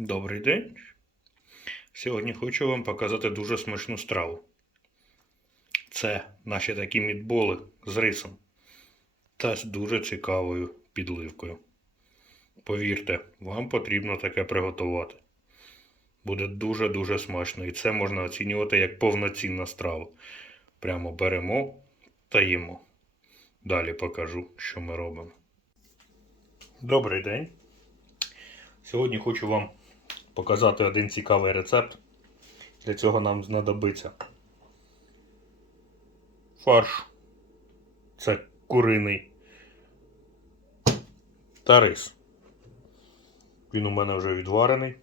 Добрий день. Сьогодні хочу вам показати дуже смачну страву. Це наші такі мідболи з рисом та з дуже цікавою підливкою. Повірте, вам потрібно таке приготувати. Буде дуже-дуже смачно, і це можна оцінювати як повноцінна страва. Прямо беремо та їмо. Далі покажу, що ми робимо. Добрий день. Сьогодні хочу вам показати один цікавий рецепт. Для цього нам знадобиться фарш. Це куриний та рис. Він у мене вже відварений.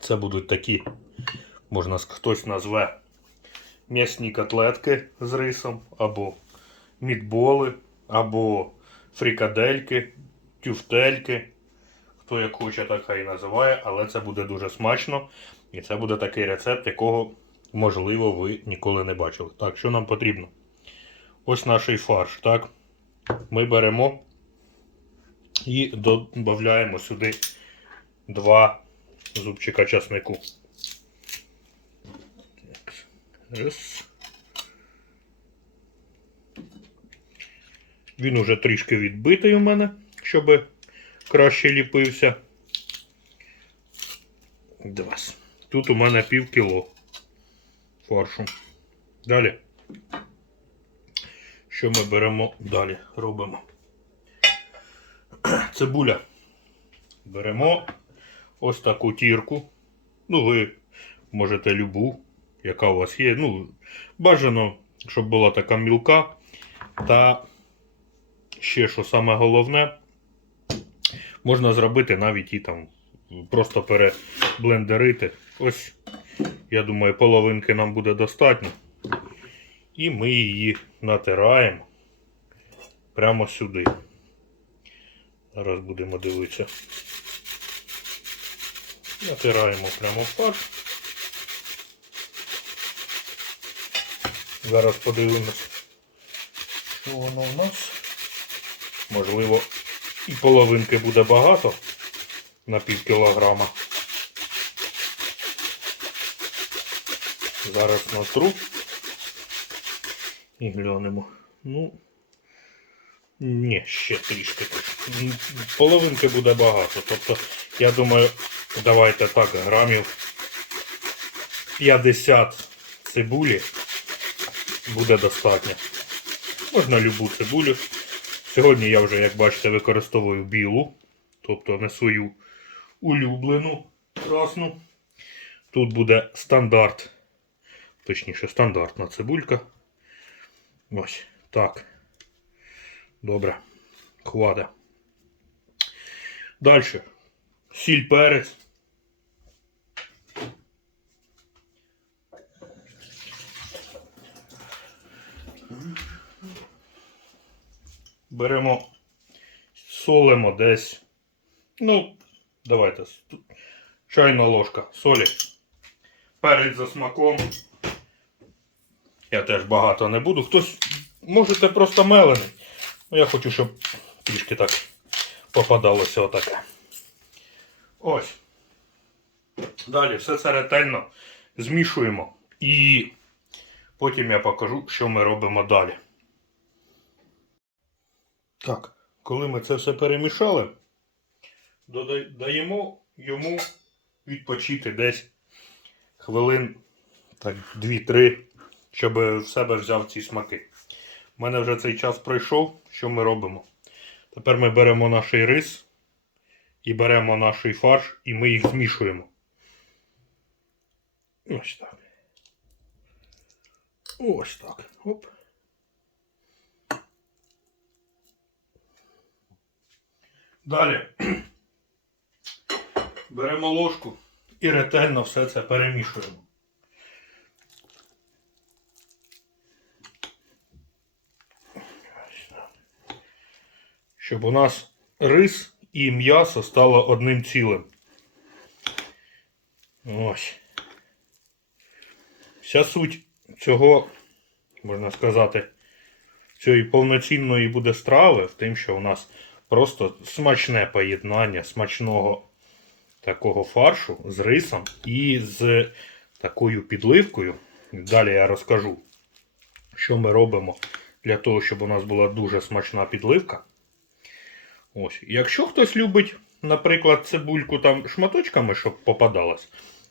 Це будуть такі, можна хтось назве м'ясні котлетки з рисом, або мідболи, або фрікадельки, тюфтельки. Хто як хоче, так хай і називає, але це буде дуже смачно. І це буде такий рецепт, якого, можливо, ви ніколи не бачили. Так, що нам потрібно? Ось наш фарш. Так? Ми беремо і додаємо сюди два зубчика часнику. Він уже трішки відбитий у мене, щоб краще ліпився. Два. Тут у мене пів кіло фаршу. Далі. Що ми беремо далі? Робимо. Цибуля. Беремо ось таку тірку. Ну, ви можете любу, яка у вас є. Ну, бажано, щоб була така мілка. Та ще, що саме головне, можна зробити навіть і там просто переблендерити. Ось, я думаю, половинки нам буде достатньо. І ми її натираємо прямо сюди. Зараз будемо дивитися. Натираємо прямо в фарш. Зараз подивимось, що воно у нас. Можливо, і половинки буде багато на пів кілограма. Зараз натру і глянемо. Ну, ні, ще трішки. Половинки буде багато. Тобто, я думаю, давайте так, грамів 50 цибулі буде достатньо. Можна любу цибулю. Сьогодні я вже, як бачите, використовую білу, тобто не свою улюблену красну. Тут буде стандарт, точніше, стандартна цибулька. Ось так. Добре. Хвата. Далі. Сіль перець. Беремо, солимо десь. Ну, давайте. Чайна ложка солі. Перець за смаком. Я теж багато не буду. Хтось можете просто мелений. Ну, я хочу, щоб трішки так попадалося отаке. Ось. Далі все це ретельно змішуємо. І потім я покажу, що ми робимо далі. Так, коли ми це все перемішали, додай- даємо йому відпочити десь хвилин так, 2-3, щоб в себе взяв ці смаки. У мене вже цей час пройшов. Що ми робимо? Тепер ми беремо наш рис і беремо наш фарш, і ми їх змішуємо. Ось так. Ось так. Оп. Далі беремо ложку і ретельно все це перемішуємо. Щоб у нас рис і м'ясо стало одним цілим. Ось. Вся суть цього, можна сказати, цієї повноцінної буде страви в тим, що у нас просто смачне поєднання смачного такого фаршу з рисом і з такою підливкою. Далі я розкажу, що ми робимо для того, щоб у нас була дуже смачна підливка. Ось. Якщо хтось любить, наприклад, цибульку там шматочками, щоб попадалась,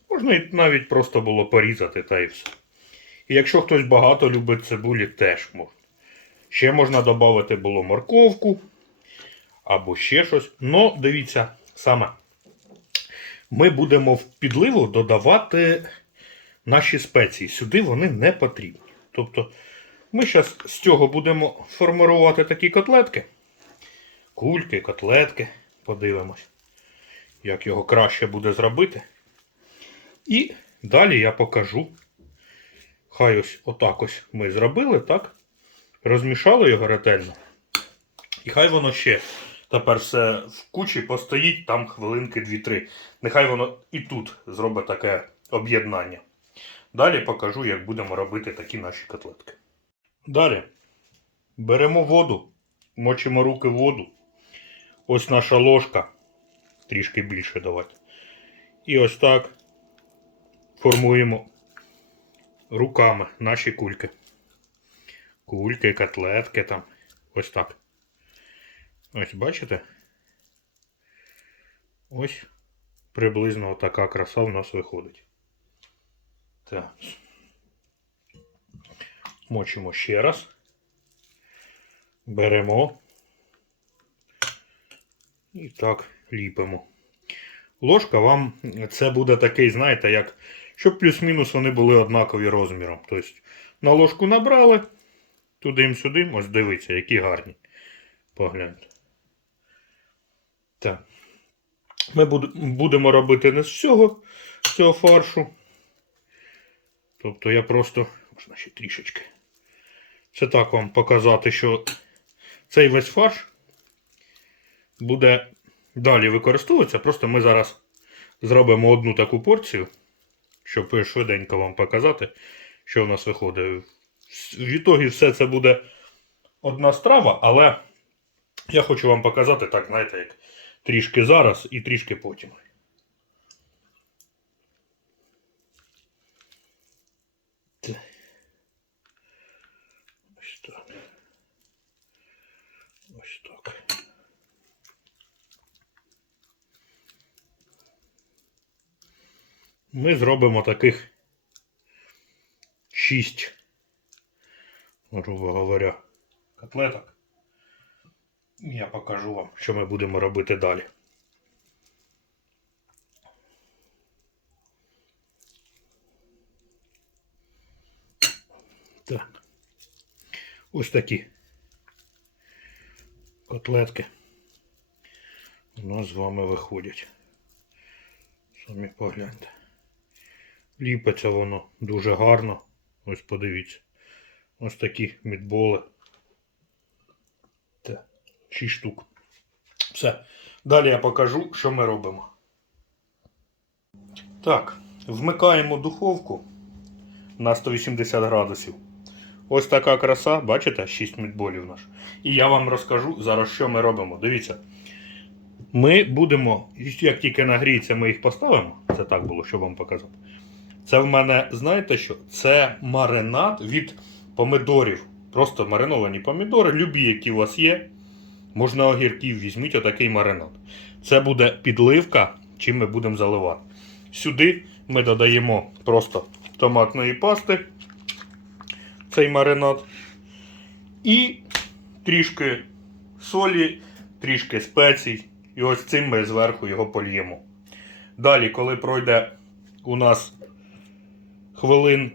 можна навіть просто було порізати та і все. І якщо хтось багато любить цибулі, теж можна. Ще можна додати було морковку або ще щось. Ну, дивіться, саме ми будемо в підливу додавати наші спеції. Сюди вони не потрібні. Тобто ми зараз з цього будемо формувати такі котлетки. Кульки, котлетки. Подивимось, як його краще буде зробити. І далі я покажу. Хай ось отак ось ми зробили, так? Розмішали його ретельно. І хай воно ще тепер все в кучі постоїть там хвилинки 2-3. Нехай воно і тут зробить таке об'єднання. Далі покажу, як будемо робити такі наші котлетки. Далі беремо воду, мочимо руки в воду. Ось наша ложка. Трішки більше давати. І ось так формуємо руками наші кульки. Кульки, котлетки там. Ось так. Ось бачите? Ось приблизно така краса в нас виходить. Так. Мочимо ще раз. Беремо. І так ліпимо. Ложка вам це буде такий, знаєте, як щоб плюс-мінус вони були однакові розміром. Тобто на ложку набрали, туди-сюди, ось дивіться, які гарні. Погляньте. Так. Ми будемо робити не з всього цього фаршу. Тобто я просто, можна ще трішечки. Це так вам показати, що цей весь фарш буде далі використовуватися. Просто ми зараз зробимо одну таку порцію, щоб швиденько вам показати, що в нас виходить. В ітогі все це буде одна страва, але я хочу вам показати, так, знаєте, як трішки зараз і трішки потім. Ось так. Ось так. Ми зробимо таких шість, грубо говоря, котлеток. Я покажу вам, що ми будемо робити далі. Так. Ось такі котлетки у нас з вами виходять. Самі погляньте. Ліпиться воно дуже гарно. Ось подивіться. Ось такі мідболи. Те, 6 штук. Все. Далі я покажу, що ми робимо. Так, вмикаємо духовку на 180 градусів. Ось така краса, бачите, 6 мідболів наш. І я вам розкажу зараз, що ми робимо. Дивіться. Ми будемо, як тільки нагріється, ми їх поставимо. Це так було, щоб вам показати. Це в мене, знаєте що? Це маринад від помидорів. Просто мариновані помідори, любі, які у вас є. Можна огірків, візьміть отакий маринад. Це буде підливка, чим ми будемо заливати. Сюди ми додаємо просто томатної пасти, цей маринад. І трішки солі, трішки спецій. І ось цим ми зверху його польємо. Далі, коли пройде у нас хвилин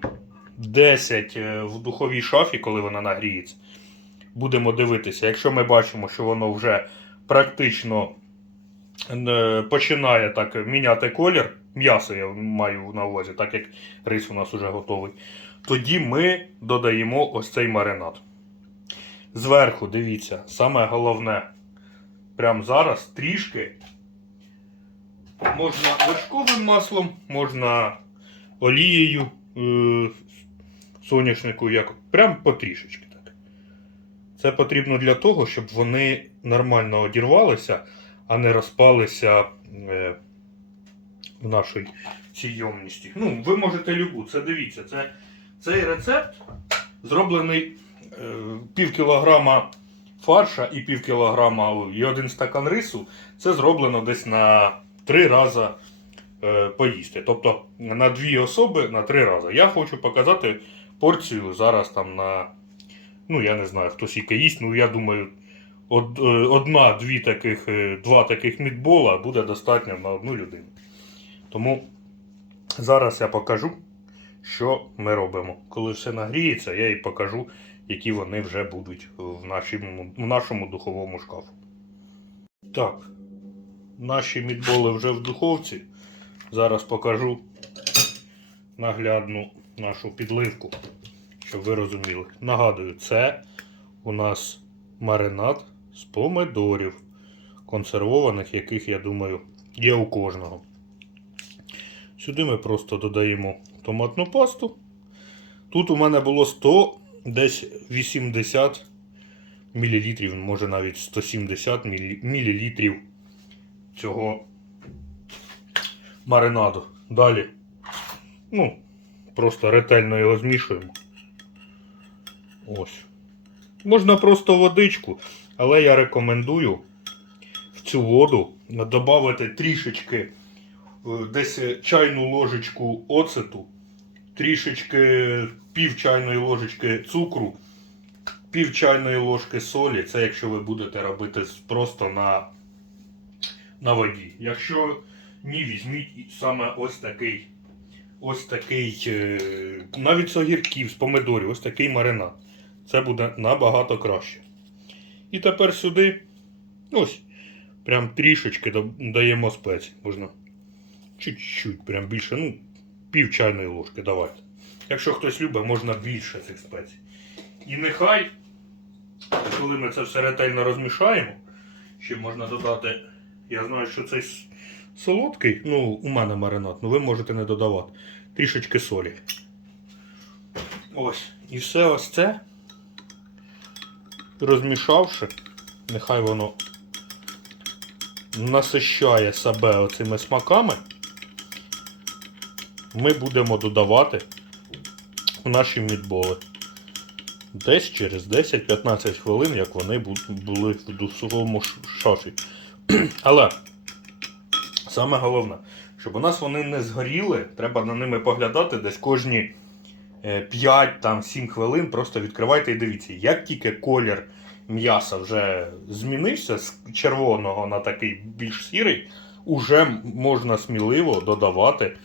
10 е, в духовій шафі, коли вона нагріється, будемо дивитися. Якщо ми бачимо, що воно вже практично е, починає так міняти колір, м'ясо я маю на увазі, так як рис у нас вже готовий, тоді ми додаємо ось цей маринад. Зверху, дивіться, саме головне, прямо зараз трішки можна вершковим маслом, можна олією е, соняшнику, як прям потрішечки. Це потрібно для того, щоб вони нормально одірвалися, а не розпалися е, в нашій цій ємності. Ну, ви можете любу, це дивіться. Це, цей рецепт зроблений е, пів кілограма фарша і пів кілограма і один стакан рису. Це зроблено десь на три рази е, поїсти. Тобто на дві особи на три рази. Я хочу показати порцію зараз там на. Ну, я не знаю, хто скільки їсть, ну я думаю, од, е, одна-дві таких, е, два таких мідбола буде достатньо на одну людину. Тому зараз я покажу, що ми робимо. Коли все нагріється, я і покажу, які вони вже будуть в нашому, в нашому духовому шкафу. Так, наші мідболи вже в духовці. Зараз покажу наглядну нашу підливку, щоб ви розуміли. Нагадую, це у нас маринад з помидорів, консервованих, яких, я думаю, є у кожного. Сюди ми просто додаємо томатну пасту. Тут у мене було 100, десь 80 мл, може навіть 170 мл цього маринаду. Далі, ну, просто ретельно його змішуємо. Ось. Можна просто водичку, але я рекомендую в цю воду додати трішечки е, десь чайну ложечку оцету, трішечки пів чайної ложечки цукру, пів чайної ложки солі. Це якщо ви будете робити просто на, на воді. Якщо ні, візьміть саме ось такий. Ось такий, е, навіть з огірків, з помидорів, ось такий маринад. Це буде набагато краще. І тепер сюди, ось, прям трішечки даємо спецій. Можна чуть-чуть, прям більше, ну, пів чайної ложки давайте. Якщо хтось любить, можна більше цих спецій. І нехай, коли ми це все ретельно розмішаємо, ще можна додати, я знаю, що цей солодкий, ну, у мене маринад, ну ви можете не додавати. Трішечки солі. Ось. І все ось це розмішавши, нехай воно насищає себе оцими смаками, ми будемо додавати в наші мідболи. Десь через 10-15 хвилин, як вони були в духовому ш- шафі. Але саме головне, щоб у нас вони не згоріли, треба на ними поглядати десь кожні 5-7 хвилин. Просто відкривайте і дивіться, як тільки колір м'яса вже змінився з червоного на такий більш сірий, уже можна сміливо додавати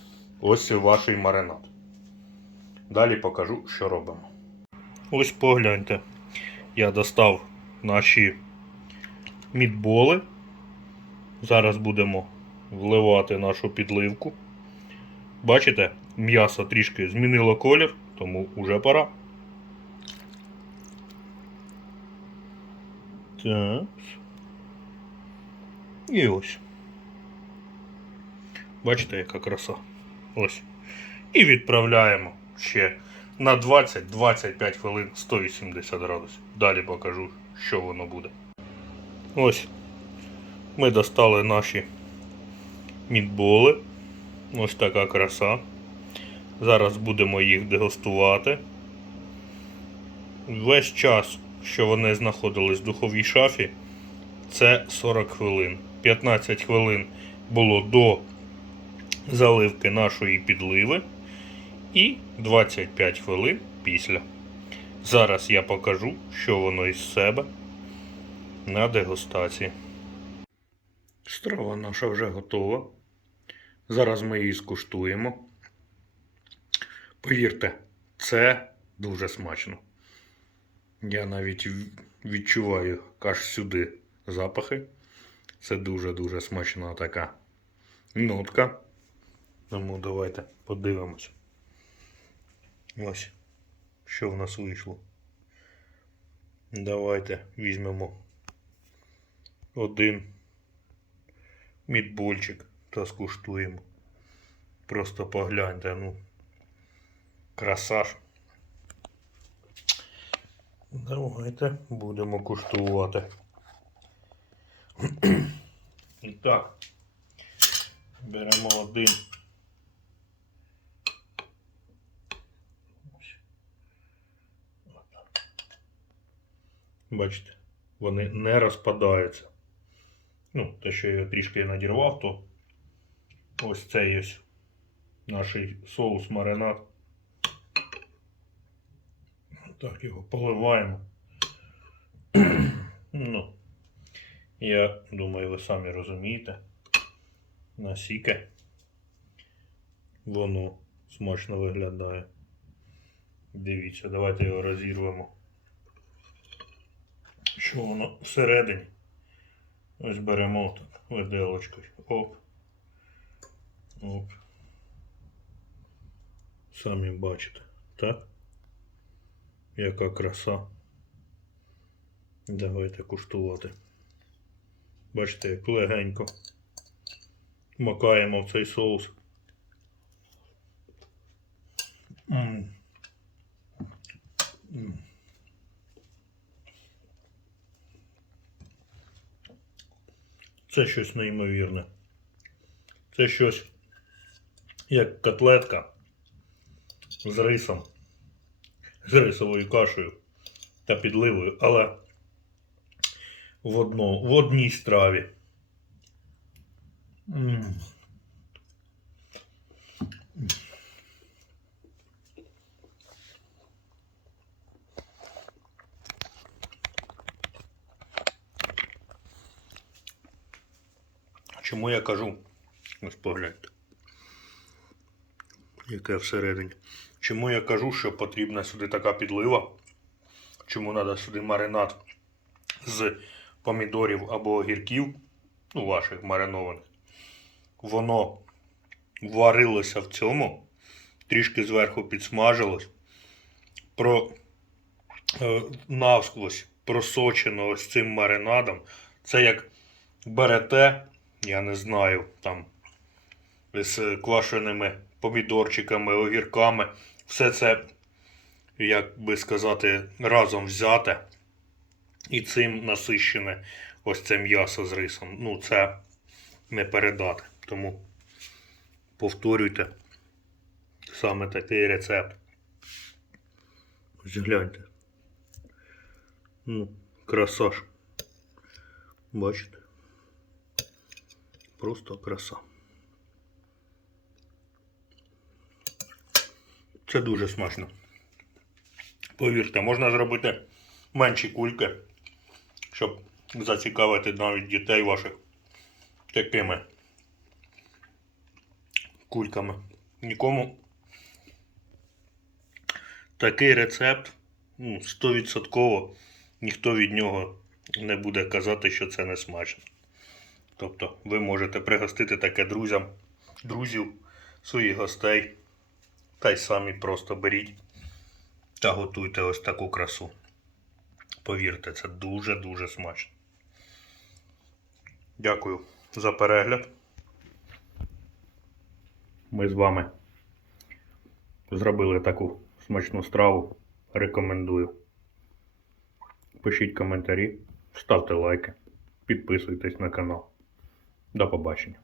ось ваш маринад. Далі покажу, що робимо. Ось погляньте. Я достав наші мідболи. Зараз будемо вливати нашу підливку. Бачите, м'ясо трішки змінило колір, тому вже пора. Так. І ось. Бачите, яка краса. Ось. І відправляємо ще на 20-25 хвилин 180 градусів. Далі покажу, що воно буде. Ось. Ми достали наші мідболи. Ось така краса. Зараз будемо їх дегустувати. Весь час, що вони знаходились в духовій шафі, це 40 хвилин. 15 хвилин було до заливки нашої підливи. І 25 хвилин після. Зараз я покажу, що воно із себе на дегустації. Страва наша вже готова. Зараз ми її скуштуємо. Повірте, це дуже смачно. Я навіть відчуваю аж сюди запахи. Це дуже-дуже смачна така нотка. Тому давайте подивимось. Ось, що в нас вийшло. Давайте візьмемо один мідбольчик та скуштуємо. Просто погляньте, ну. Красаж. Давайте будемо куштувати. І так, Беремо один. Бачите, вони не розпадаються. Ну, те, що я трішки надірвав, то ось цей ось наш соус маринад. Так, його поливаємо. ну, я думаю, ви самі розумієте, наскільки воно смачно виглядає. Дивіться, давайте його розірвемо. Що воно всередині? Ось беремо так виделочкою. Оп. Оп. Самі бачите, так? Яка краса. Давайте куштувати. Бачите, як легенько. Макаємо в цей соус. М. М. Це щось неймовірне. Це щось як котлетка з рисом, з рисовою кашею та підливою, але в, одно, в одній страві. Чому я кажу? Ось погляньте. Яке всередині. Чому я кажу, що потрібна сюди така підлива? Чому треба сюди маринад з помідорів або огірків, ну, ваших маринованих. Воно варилося в цьому, трішки зверху підсмажилось, про е, навсквозь просочено ось цим маринадом. Це як берете, я не знаю, там з квашеними помідорчиками, огірками. Все це, як би сказати, разом взяте. І цим насищене ось це м'ясо з рисом. Ну, це не передати. Тому повторюйте саме такий рецепт. Ось гляньте. Ну, краса ж. Бачите? Просто краса. Це дуже смачно. Повірте, можна зробити менші кульки, щоб зацікавити навіть дітей ваших такими кульками. Нікому такий рецепт ну, 100% ніхто від нього не буде казати, що це не смачно. Тобто ви можете пригостити таке друзям, друзів, своїх гостей. Та й самі просто беріть та готуйте ось таку красу. Повірте, це дуже-дуже смачно. Дякую за перегляд. Ми з вами зробили таку смачну страву. Рекомендую. Пишіть коментарі, ставте лайки, підписуйтесь на канал. До побачення.